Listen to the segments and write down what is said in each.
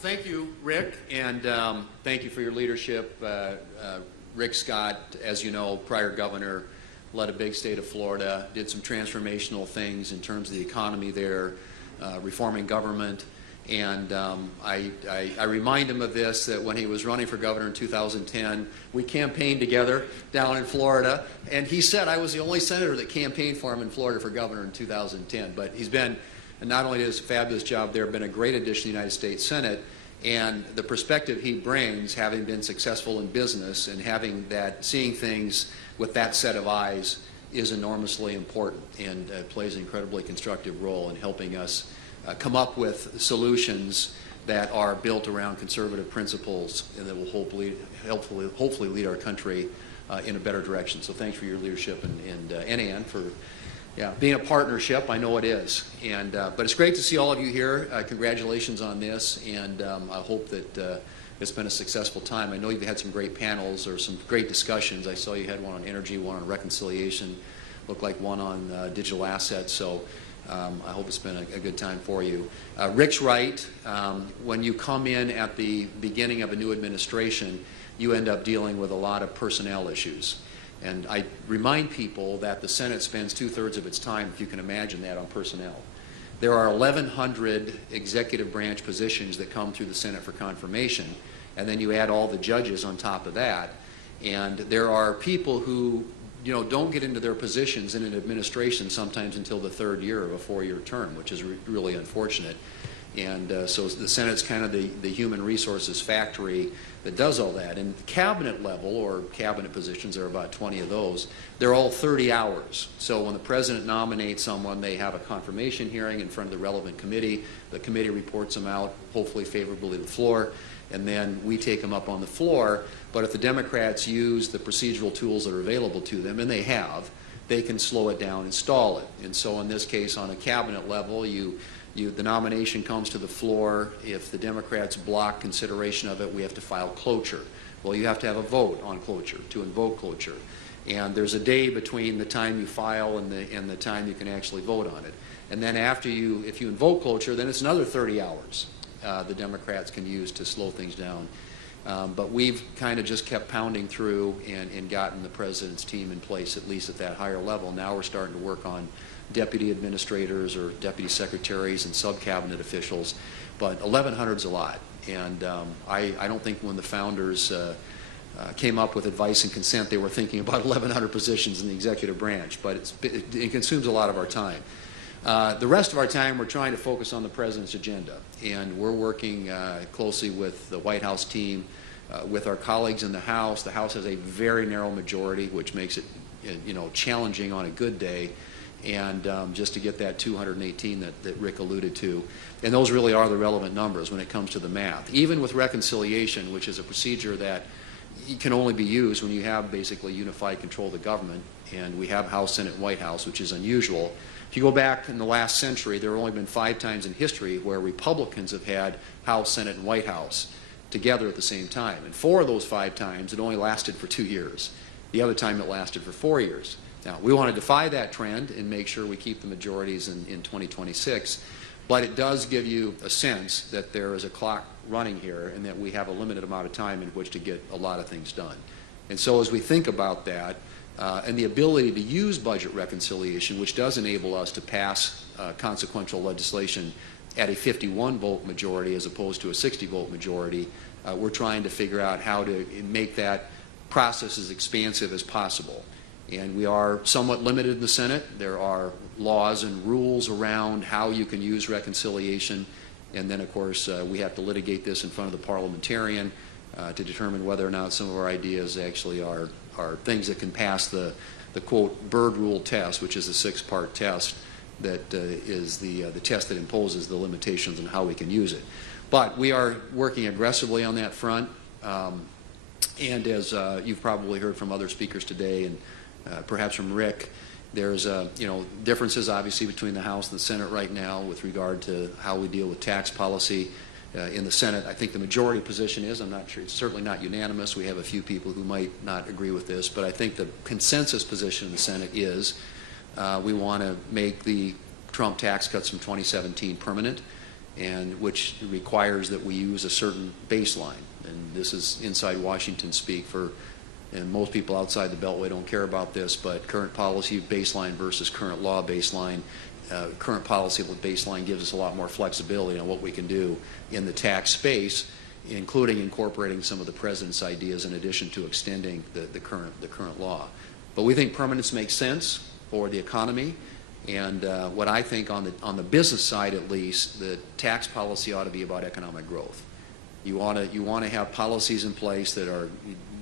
Thank you, Rick, and thank you for your leadership. Rick Scott, as you know, prior governor, led a big state of Florida, did some transformational things in terms of the economy there, reforming government. And I remind him of this, that when he was running for governor in 2010, we campaigned together down in Florida. And he said I was the only senator that campaigned for him in Florida for governor in 2010. But he's been, and not only does a fabulous job there, been a great addition to the United States Senate. And the perspective he brings, having been successful in business and having that, seeing things with that set of eyes, is enormously important and plays an incredibly constructive role in helping us come up with solutions that are built around conservative principles and that will hopefully lead our country in a better direction. So thanks for your leadership, and Ann for being a partnership. I know it is, and but it's great to see all of you here. Congratulations on this, and I hope that it's been a successful time. I know you've had some great panels or some great discussions. I saw you had one on energy, one on reconciliation, looked like one on digital assets. So I hope it's been a good time for you. Rick's right. When you come in at the beginning of a new administration, you end up dealing with a lot of personnel issues. And I remind people that the Senate spends 2/3 of its time, if you can imagine that, on personnel. There are 1,100 executive branch positions that come through the Senate for confirmation, and then you add all the judges on top of that. And there are people who don't get into their positions in an administration sometimes until the 3rd year of a 4-year term, which is really unfortunate. And so the Senate's kind of the human resources factory that does all that. And the cabinet level, or cabinet positions, there are about 20 of those, they're all 30 hours. So when the president nominates someone, they have a confirmation hearing in front of the relevant committee. The committee reports them out, hopefully favorably to the floor, and then we take them up on the floor. But if the Democrats use the procedural tools that are available to them, and they have, they can slow it down and stall it. And so in this case, on a cabinet level, the nomination comes to the floor. If the Democrats block consideration of it, we have to file cloture. Well, you have to have a vote on cloture, to invoke cloture. And there's a day between the time you file and the time you can actually vote on it. And then after if you invoke cloture, then it's another 30 hours the Democrats can use to slow things down. But we've kind of just kept pounding through and gotten the president's team in place, at least at that higher level. Now we're starting to work on deputy administrators or deputy secretaries and sub-cabinet officials. But 1,100 is a lot. And I don't think when the founders came up with advice and consent, they were thinking about 1,100 positions in the executive branch. But it consumes a lot of our time. The rest of our time, we're trying to focus on the president's agenda. And we're working closely with the White House team, with our colleagues in the House. The House has a very narrow majority, which makes it challenging on a good day. And just to get that 218 that Rick alluded to. And those really are the relevant numbers when it comes to the math. Even with reconciliation, which is a procedure that can only be used when you have basically unified control of the government, and we have House, Senate, and White House, which is unusual. If you go back in the last century, there have only been 5 times in history where Republicans have had House, Senate, and White House together at the same time. And 4 of those 5 times, it only lasted for 2 years. The other time it lasted for 4 years. Now, we want to defy that trend and make sure we keep the majorities in 2026, but it does give you a sense that there is a clock running here and that we have a limited amount of time in which to get a lot of things done. And so as we think about that, and the ability to use budget reconciliation, which does enable us to pass consequential legislation at a 51-vote majority as opposed to a 60-vote majority, we're trying to figure out how to make that process as expansive as possible. And we are somewhat limited in the Senate. There are laws and rules around how you can use reconciliation. And then, of course, we have to litigate this in front of the parliamentarian to determine whether or not some of our ideas actually are things that can pass the quote, Byrd rule test, which is a 6-part test that is the test that imposes the limitations on how we can use it. But we are working aggressively on that front. And as you've probably heard from other speakers today, and perhaps from Rick, there's differences obviously between the House and the Senate right now with regard to how we deal with tax policy. In the Senate, I think the majority position is, I'm not sure, it's certainly not unanimous. We have a few people who might not agree with this, but I think the consensus position in the Senate is we want to make the Trump tax cuts from 2017 permanent. and which requires that we use a certain baseline. And this is inside Washington speak for, and most people outside the Beltway don't care about this, but current policy baseline versus current law baseline. Current policy baseline gives us a lot more flexibility on what we can do in the tax space, including incorporating some of the President's ideas in addition to extending the current law. But we think permanence makes sense for the economy, and what I think on the business side at least, the tax policy ought to be about economic growth. You want to have policies in place that are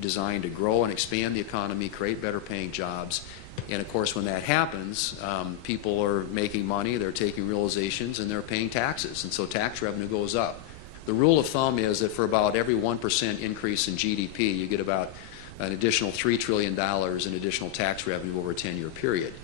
designed to grow and expand the economy, create better paying jobs. And of course, when that happens, people are making money, they're taking realizations, and they're paying taxes. And so tax revenue goes up. The rule of thumb is that for about every 1% increase in GDP, you get about an additional $3 trillion in additional tax revenue over a 10-year period.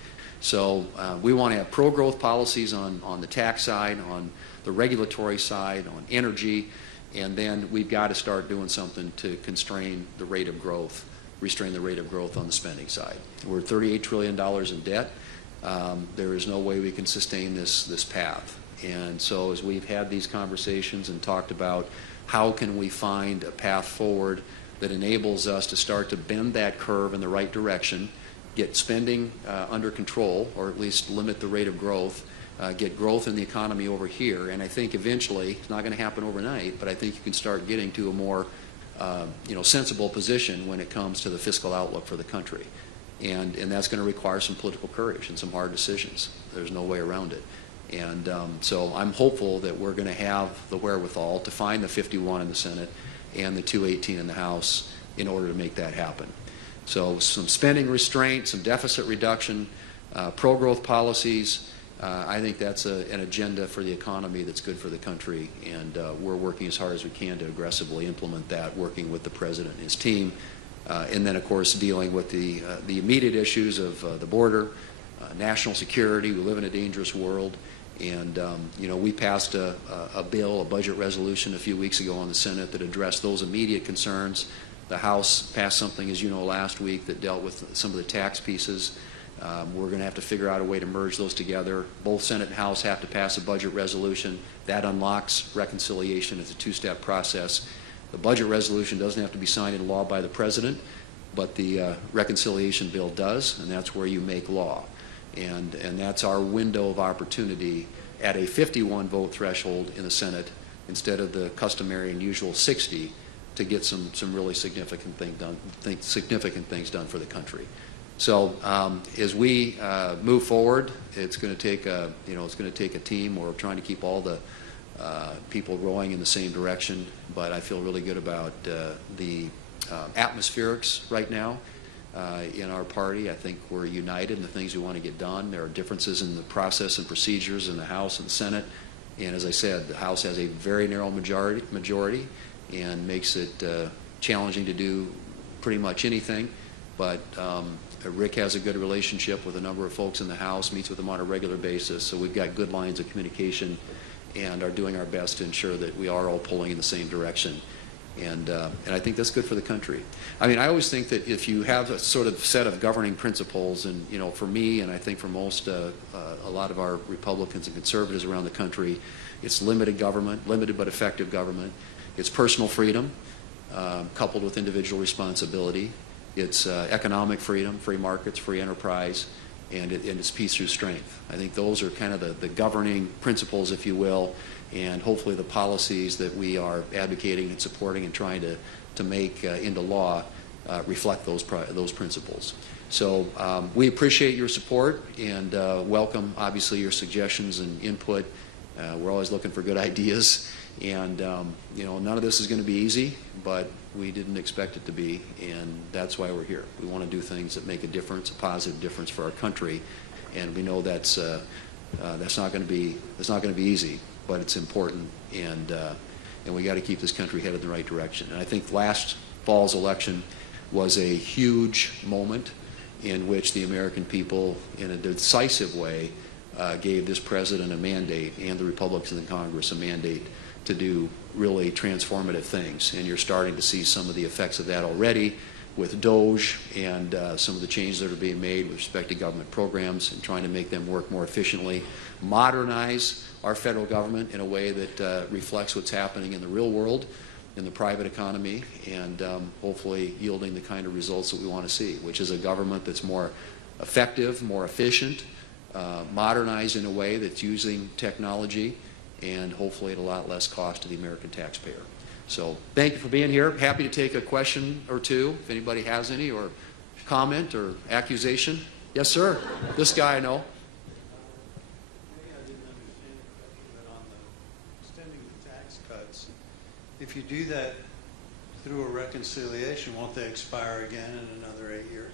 So we want to have pro-growth policies on the tax side, on the regulatory side, on energy, and then we've got to start doing something to constrain the rate of growth, restrain the rate of growth on the spending side. We're $38 trillion in debt. There is no way we can sustain this path. And so as we've had these conversations and talked about how can we find a path forward that enables us to start to bend that curve in the right direction, get spending under control, or at least limit the rate of growth, get growth in the economy over here. And I think eventually, it's not going to happen overnight, but I think you can start getting to a more sensible position when it comes to the fiscal outlook for the country. And that's going to require some political courage and some hard decisions. There's no way around it. And so I'm hopeful that we're going to have the wherewithal to find the 51 in the Senate and the 218 in the House in order to make that happen. So some spending restraint, some deficit reduction, pro-growth policies. I think that's an agenda for the economy that's good for the country, and we're working as hard as we can to aggressively implement that, working with the President and his team, and then, of course, dealing with the immediate issues of the border, national security. We live in a dangerous world, and we passed a bill, a budget resolution a few weeks ago on the Senate that addressed those immediate concerns. The House passed something, as you know, last week that dealt with some of the tax pieces. We're going to have to figure out a way to merge those together. Both Senate and House have to pass a budget resolution. That unlocks reconciliation. It's a two-step process. The budget resolution doesn't have to be signed into law by the President, but the reconciliation bill does, and that's where you make law. And that's our window of opportunity at a 51 vote threshold in the Senate instead of the customary and usual 60 to get some really significant things done for the country. So as we move forward, it's going to take a team. We're trying to keep all the people rowing in the same direction, but I feel really good about the atmospherics right now in our party. I think we're united in the things we want to get done. There are differences in the process and procedures in the House and the Senate, and as I said, the House has a very narrow majority and makes it challenging to do pretty much anything, but Rick has a good relationship with a number of folks in the House, meets with them on a regular basis, so we've got good lines of communication and are doing our best to ensure that we are all pulling in the same direction. And I think that's good for the country. I mean, I always think that if you have a sort of set of governing principles, and for me, and I think for most, a lot of our Republicans and conservatives around the country, it's limited government, limited but effective government. It's personal freedom coupled with individual responsibility. It's economic freedom, free markets, free enterprise, and it's peace through strength. I think those are kind of the governing principles, if you will, and hopefully the policies that we are advocating and supporting and trying to make into law reflect those principles. So we appreciate your support and welcome, obviously, your suggestions and input. We're always looking for good ideas, and none of this is going to be easy, but we didn't expect it to be, and that's why we're here. We want to do things that make a difference, a positive difference for our country, and we know that's not going to be easy, but it's important, and we got to keep this country headed in the right direction. And I think last fall's election was a huge moment in which the American people, in a decisive way, gave this president a mandate and the Republicans in Congress a mandate to do really transformative things. And you're starting to see some of the effects of that already. with DOGE and some of the changes that are being made with respect to government programs and trying to make them work more efficiently, modernize our federal government in a way that reflects what's happening in the real world, in the private economy, and hopefully yielding the kind of results that we want to see, which is a government that's more effective, more efficient, modernized in a way that's using technology, and hopefully at a lot less cost to the American taxpayer. So thank you for being here. Happy to take a question or two if anybody has any, or comment or accusation. Yes, sir. This guy I know. Maybe I didn't understand correctly, but on the extending the tax cuts, if you do that through a reconciliation, won't they expire again in another 8 years?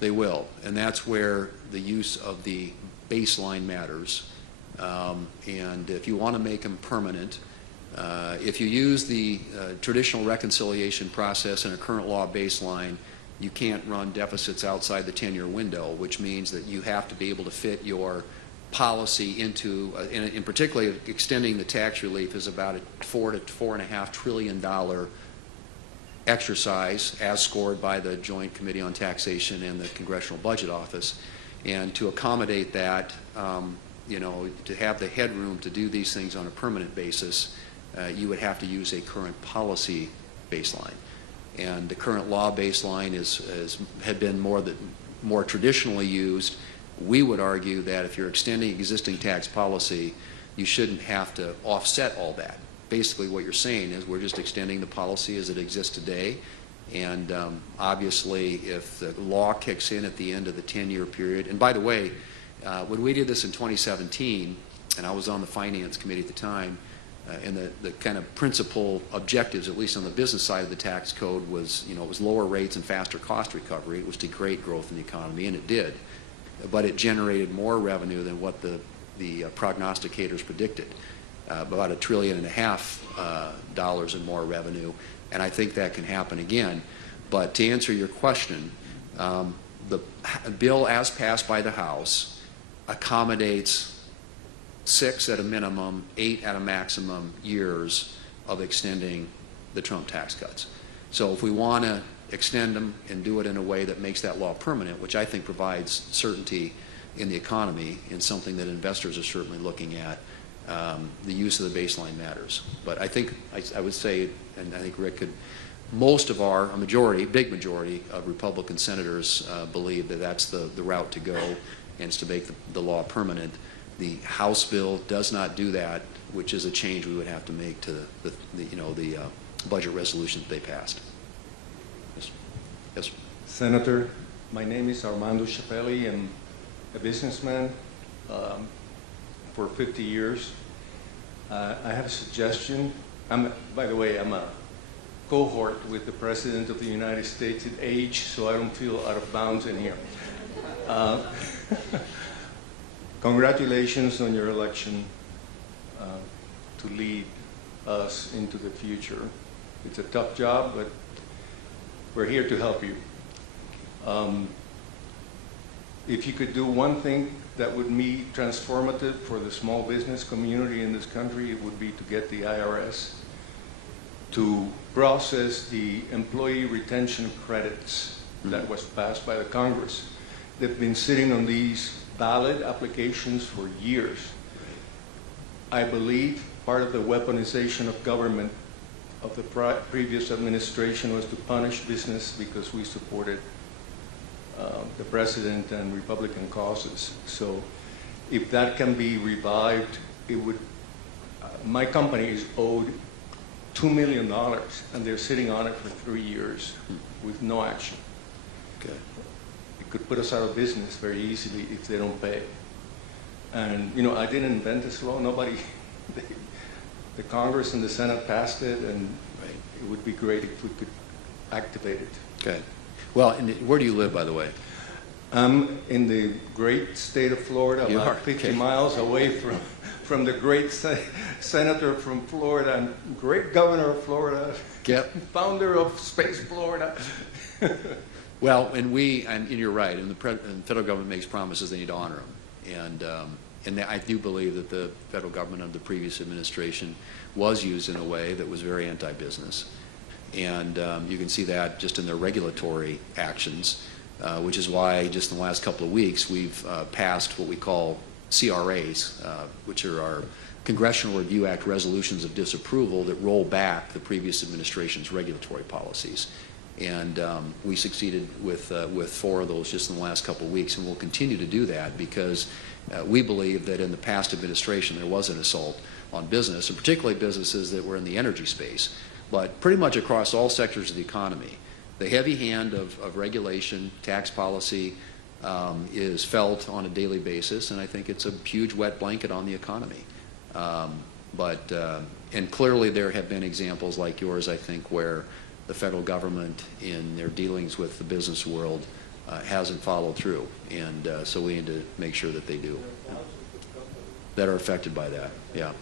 They will, and that's where the use of the baseline matters. And if you want to make them permanent, if you use the traditional reconciliation process in a current law baseline, you can't run deficits outside the 10-year window, which means that you have to be able to fit your policy into, in particular, extending the tax relief is about a $4 to $4.5 trillion exercise as scored by the Joint Committee on Taxation and the Congressional Budget Office. And to accommodate that, you know, to have the headroom to do these things on a permanent basis, you would have to use a current policy baseline. And the current law baseline had been more traditionally used. We would argue that if you're extending existing tax policy, you shouldn't have to offset all that. Basically what you're saying is we're just extending the policy as it exists today, and obviously if the law kicks in at the end of the 10-year period, and by the way, when we did this in 2017, and I was on the Finance Committee at the time, and the kind of principal objectives, at least on the business side of the tax code, was, you know, it was lower rates and faster cost recovery. It was to create growth in the economy, and it did. But it generated more revenue than what the prognosticators predicted, about $1.5 trillion in more revenue, and I think that can happen again. But to answer your question, the bill as passed by the House accommodates 6 at a minimum, 8 at a maximum years of extending the Trump tax cuts. So if we want to extend them and do it in a way that makes that law permanent, which I think provides certainty in the economy and something that investors are certainly looking at, the use of the baseline matters. But I think I would say, and I think Rick could, a majority, big majority of Republican senators believe that that's the route to go, and it's to make the law permanent. The House bill does not do that, which is a change we would have to make to the budget resolution that they passed. Yes. Yes. Senator, my name is Armando Chappelli. I'm a businessman for 50 years. I have a suggestion. By the way, I'm a cohort with the President of the United States in age, so I don't feel out of bounds in here. Congratulations on your election to lead us into the future. It's a tough job, but we're here to help you. If you could do one thing that would be transformative for the small business community in this country, it would be to get the IRS to process the employee retention credits that was passed by the Congress. They've been sitting on these ballot applications for years. I believe part of the weaponization of government of the previous administration was to punish business because we supported the president and Republican causes. So if that can be revived, it would, my company is owed $2 million, and they're sitting on it for 3 years with no action. Okay. It could put us out of business very easily if they don't pay. And, you know, I didn't invent this law. Nobody, the Congress and the Senate passed it, and it would be great if we could activate it. Okay. Well, and where do you live, by the way? I'm in the great state of Florida, about 50 miles away from the great senator from Florida, and great governor of Florida, founder of Space Florida. Well, and you're right, and the federal government makes promises, they need to honor them. And I do believe that the federal government under the previous administration was used in a way that was very anti-business. And you can see that just in their regulatory actions, which is why just in the last couple of weeks we've passed what we call CRAs, which are our Congressional Review Act resolutions of disapproval that roll back the previous administration's regulatory policies. And we succeeded with 4 of those just in the last couple of weeks, and we'll continue to do that because we believe that in the past administration there was an assault on business, and particularly businesses that were in the energy space, but pretty much across all sectors of the economy. The heavy hand of regulation, tax policy is felt on a daily basis, and I think it's a huge wet blanket on the economy. And clearly there have been examples like yours, I think, where the federal government in their dealings with the business world hasn't followed through, and so we need to make sure that they do. That are affected by that. Yeah.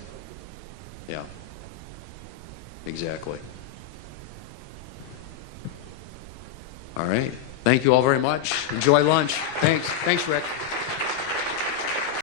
Yeah. Exactly. All right. Thank you all very much. Enjoy lunch. Thanks. Thanks, Rick.